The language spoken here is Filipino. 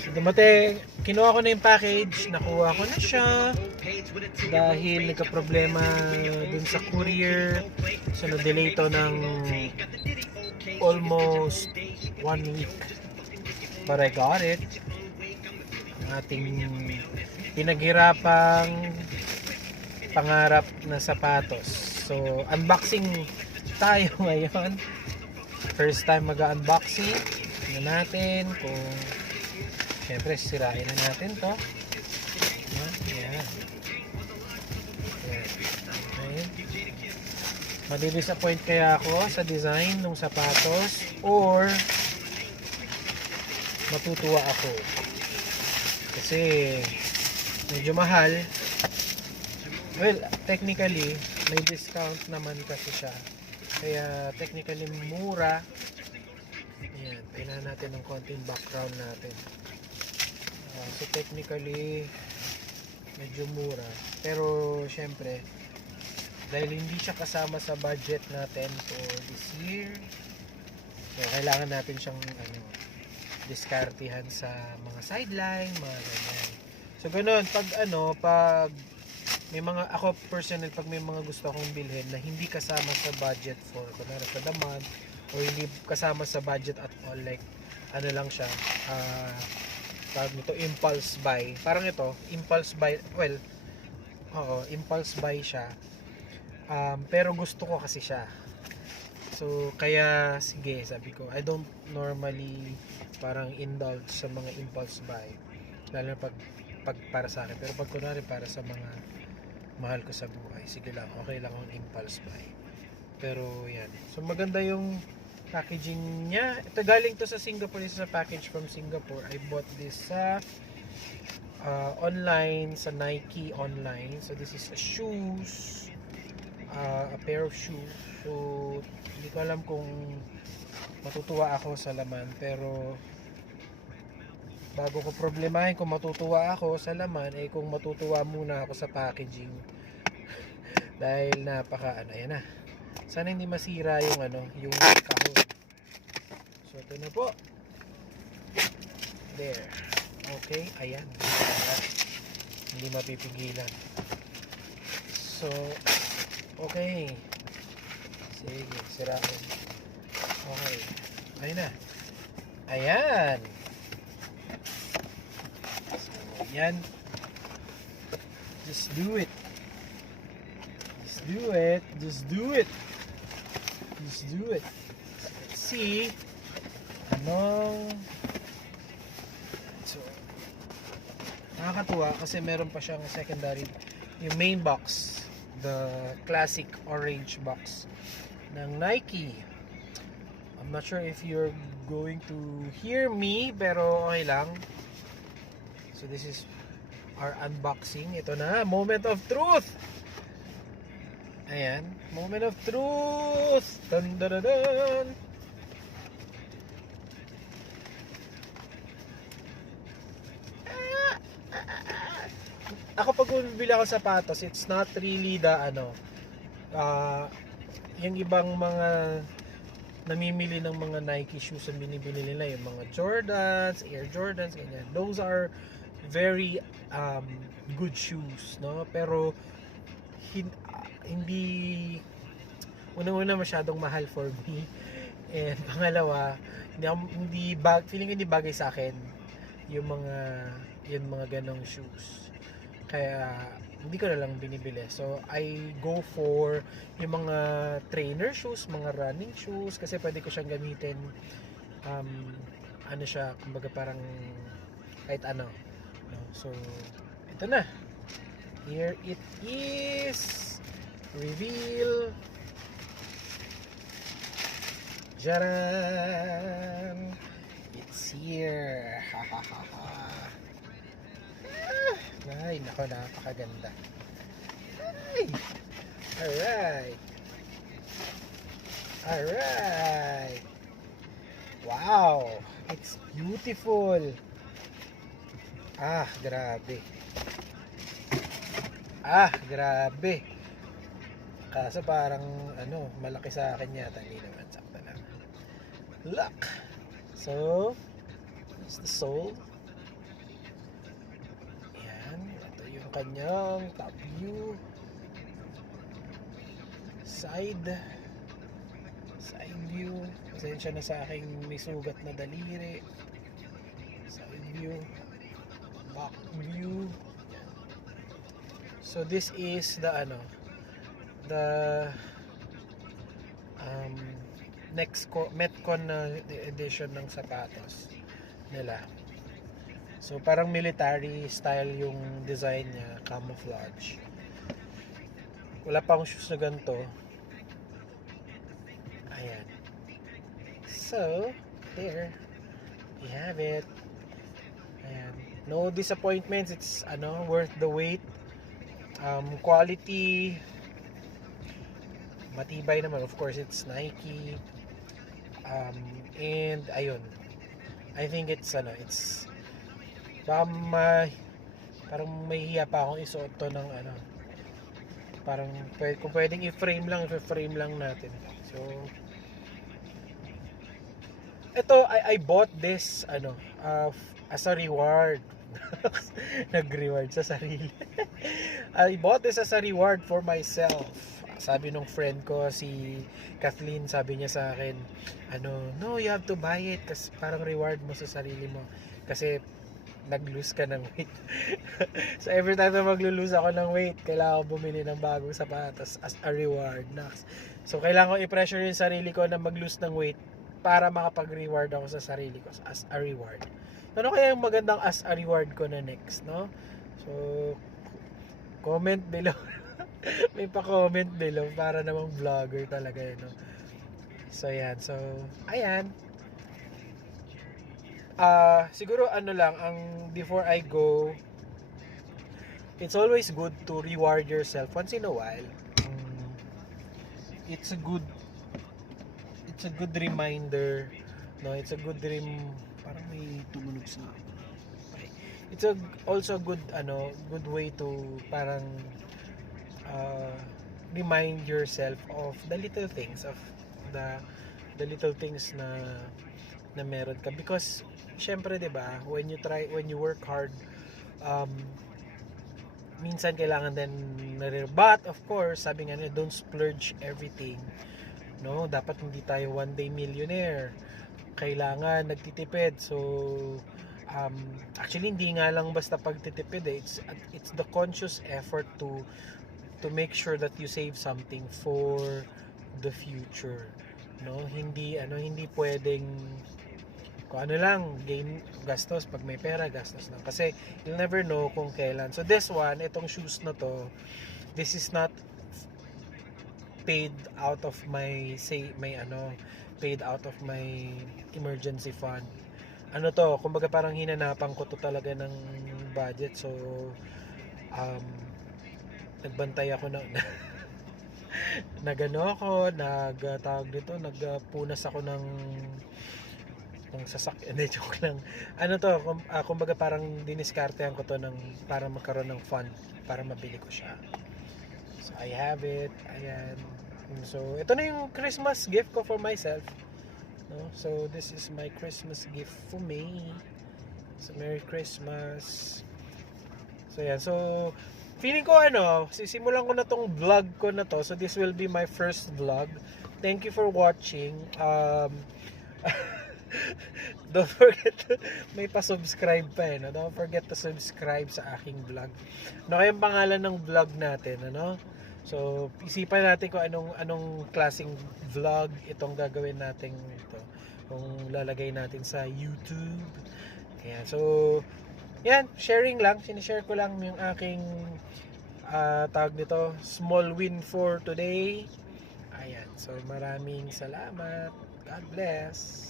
So, dumating, kinuha ko na yung package, nakuha ko na siya dahil nagka-problema dun sa courier. So, na-delay to ng almost 1 week. But I got it. Ang ating pinaghirapang pangarap na sapatos. So, unboxing tayo ngayon. First time mag-unboxing. Tingnan natin kung syempre sirain na natin to. Yan. Okay. Madidisappoint kaya ako sa design ng sapatos or matutuwa ako kasi medyo mahal. Well, technically may discount naman kasi siya, kaya technically mura. Ayan, tingnan natin ng konting background natin. So technically medyo mura, pero syempre dahil hindi siya kasama sa budget natin for this year, so kailangan natin siyang diskartihan sa mga sideline, mga ganyan. So ganun, pag may mga, ako personal, pag may mga gusto akong bilhin na hindi kasama sa budget for kunwari for the month, o hindi kasama sa budget at all, like lang siya, tawag nito impulse buy, parang ito impulse buy, well, impulse buy siya, pero gusto ko kasi siya. So kaya sige, sabi ko I don't normally parang indulge sa mga impulse buy, lalo na pag para sa akin, pero pag kunwari para sa mga mahal ko sa buhay, sige lang, okay lang ang impulse buy. Pero yan, so maganda yung packaging niya. Ito galing to sa Singapore, isa sa package from Singapore. I bought this sa online, sa Nike online. So this is a shoes, a pair of shoes. So hindi ko alam kung matutuwa ako sa laman, pero bago ko problemahin kung matutuwa ako sa laman, kung matutuwa muna ako sa packaging. Dahil ayan na. Sana hindi masira yung yung kahon. So ito na po. There. Okay, ayan. Hindi mapipigilan. So okay. Sige, sirain. Okay. Ayun na. Ayan. So, ayan. Just do it. Just do it. Just do it. Just do it. Let's see. So, nakakatuwa kasi meron pa siyang secondary, yung main box, the classic orange box ng Nike. I'm not sure if you're going to hear me, pero okay lang. So this is our unboxing. Ito na, moment of truth. Ayan, moment of truth. Dun, dun, dun, dun. Ako pag bumibili ako sapatos, it's not really the yung ibang mga namimili ng mga Nike shoes ang binibili nila, yung mga Jordans, Air Jordans, ganyan. Those are very good shoes, no? Pero hindi, unang-una masyadong mahal for me, and pangalawa, feeling hindi bagay sa akin yung mga ganong shoes. Kaya hindi ko na lang binibili. So I go for yung mga trainer shoes, mga running shoes, kasi pwede ko siyang gamitin siya, kumbaga parang kahit no? So ito na, here it is. Reveal. Jaran, it's here. Ha ha ha ha. Ay, nako, napakaganda. Ay! Alright. Alright. Wow! It's beautiful. Grabe. Grabe. Kaso parang, malaki sa akin yata. Hindi naman, sakto lang. Look! So, It's the sole. Ayan. Ito yung kanyang top view. Side view. Pasensya na sa aking may sugat na daliri. Side view. Back view. So this is the next Metcon na edition ng sapatos nila. So parang military style yung design niya, camouflage. Wala pa akong shoes na ganito. Ayan. So, there you have it. Ayan. No disappointments. It's worth the wait. Quality matibay naman. Of course, it's Nike. And ayun. I think it's parang may hiya pa akong isuot to ng parang kung pwedeng i-frame lang natin. So ito, I bought this as a reward. Nag-reward sa sarili. I bought this as a reward for myself. Sabi nung friend ko, si Kathleen, sabi niya sa akin, no, you have to buy it kasi parang reward mo sa sarili mo. Kasi nag-lose ka ng weight. So every time na maglo-lose ako ng weight, kailangan ko bumili ng bagong sapatos as a reward. So kailangan ko i-pressure yung sarili ko na mag-lose ng weight para makapag-reward ako sa sarili ko as a reward. Ano kaya yung magandang as a reward ko na next, no? So comment below. May pa-comment below para namang vlogger talaga yun, no? So yan. So ayan. Siguro lang ang before I go, it's always good to reward yourself once in a while. It's a good reminder, no? It's a good parang may tumunog sa okay. It's also good good way to parang remind yourself of the little things, of the little things na meron ka, because syempre 'di ba, when you work hard, minsan kailangan din but of course, sabi nga nila, don't splurge everything, no? Dapat hindi tayo one day millionaire, kailangan nagtitipid. So actually hindi nga lang basta pagtitipid, it's the conscious effort to make sure that you save something for the future, no? Hindi pwedeng kung lang gastos, pag may pera gastos lang, kasi you'll never know kung kailan. So this one, itong shoes na to, this is not paid out of my paid out of my emergency fund. Kumbaga parang hinanapan ko to talaga ng budget. So nagbantay ako nagpunas ako ng sasakyan. Hindi, joke lang. Kumbaga parang diniskartehan ko to para magkaroon ng fund para mabili ko siya. So I have it. Ayan. So ito na yung Christmas gift ko for myself, no? So this is my Christmas gift for me. So Merry Christmas. So yan. So feeling ko sisimulan ko na tong vlog ko na to. So this will be my first vlog. Thank you for watching. Don't forget may pa-subscribe pa no? Don't forget to subscribe sa aking vlog. Ano kayang pangalan ng vlog natin, So isipan natin kung anong klaseng vlog itong gagawin natin ito. Kung lalagay natin sa YouTube. Ayan. So yan, sharing lang, sinishare ko lang yung aking tawag nito, small win for today. Ayan. So maraming salamat. God bless.